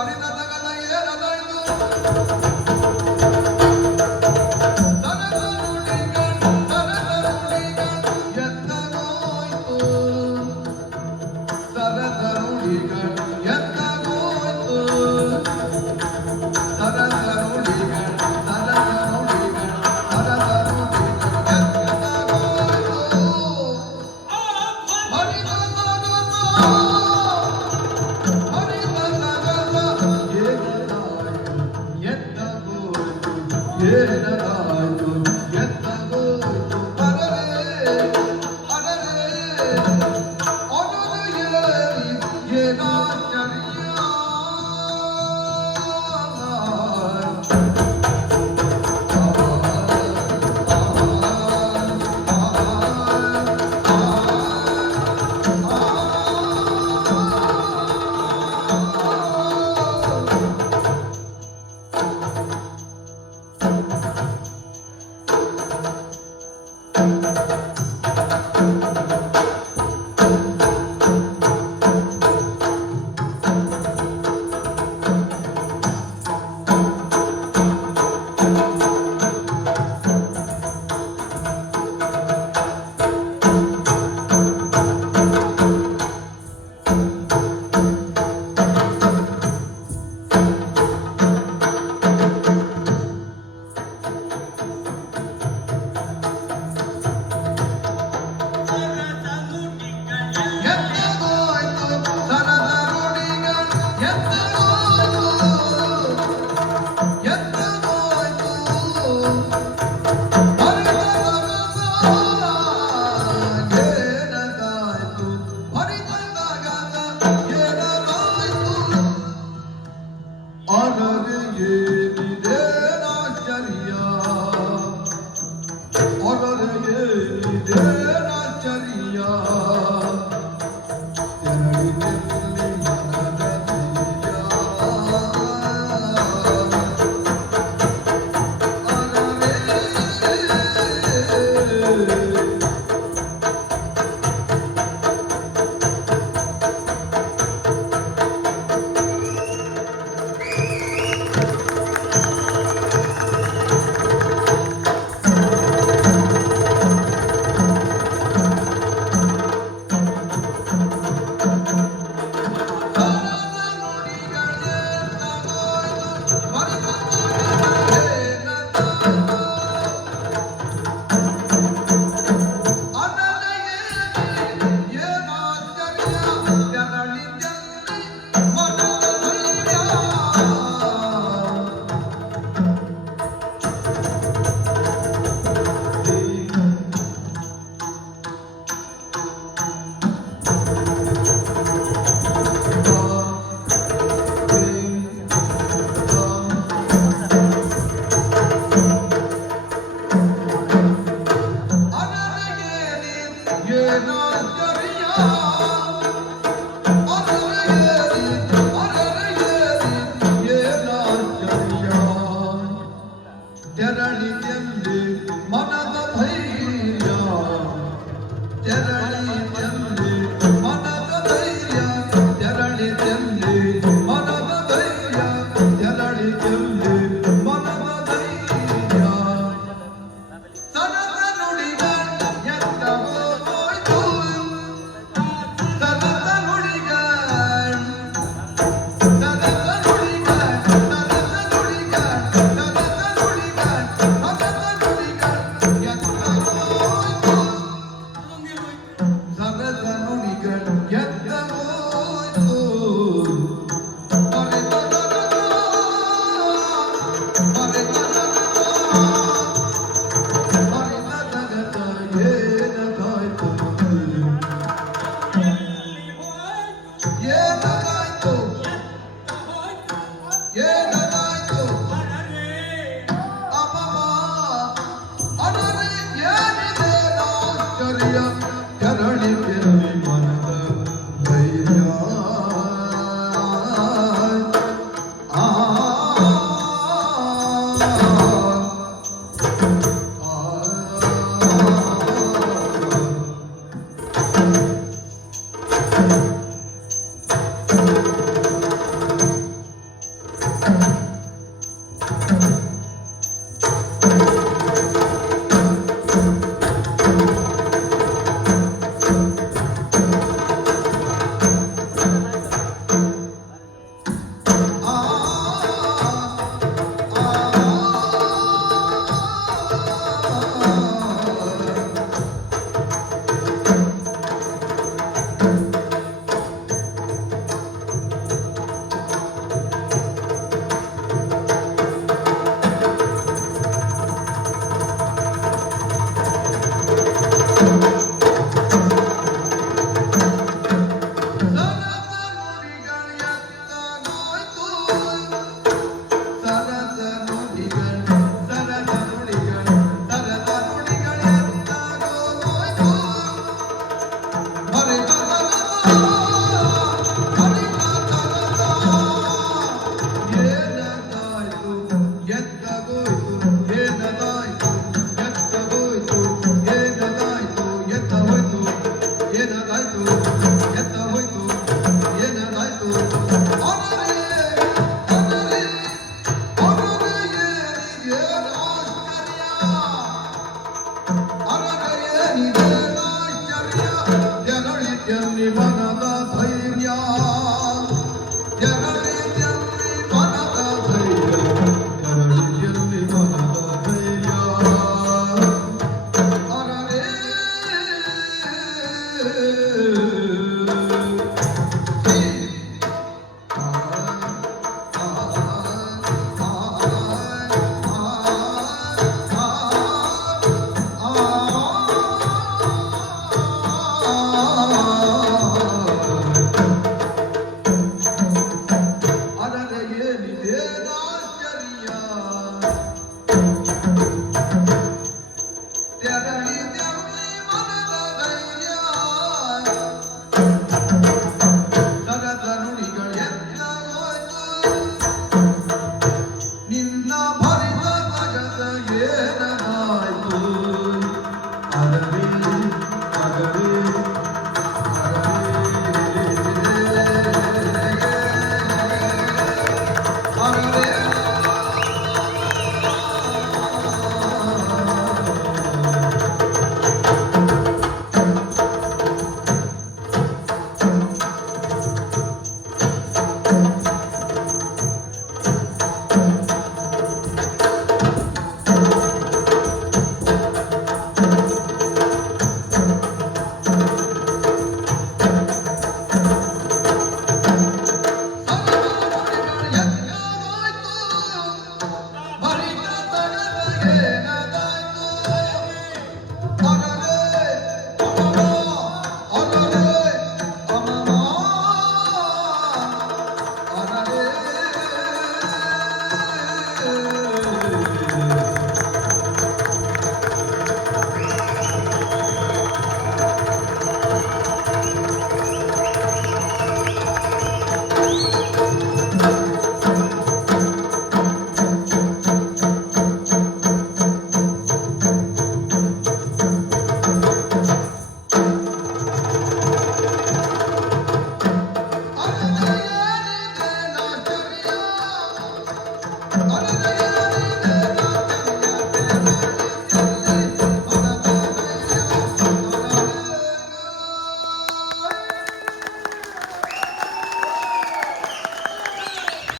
ಪರಿಣತಗಳ ಏನದಾಯ್ತು جنات دريا Yeah. nirvana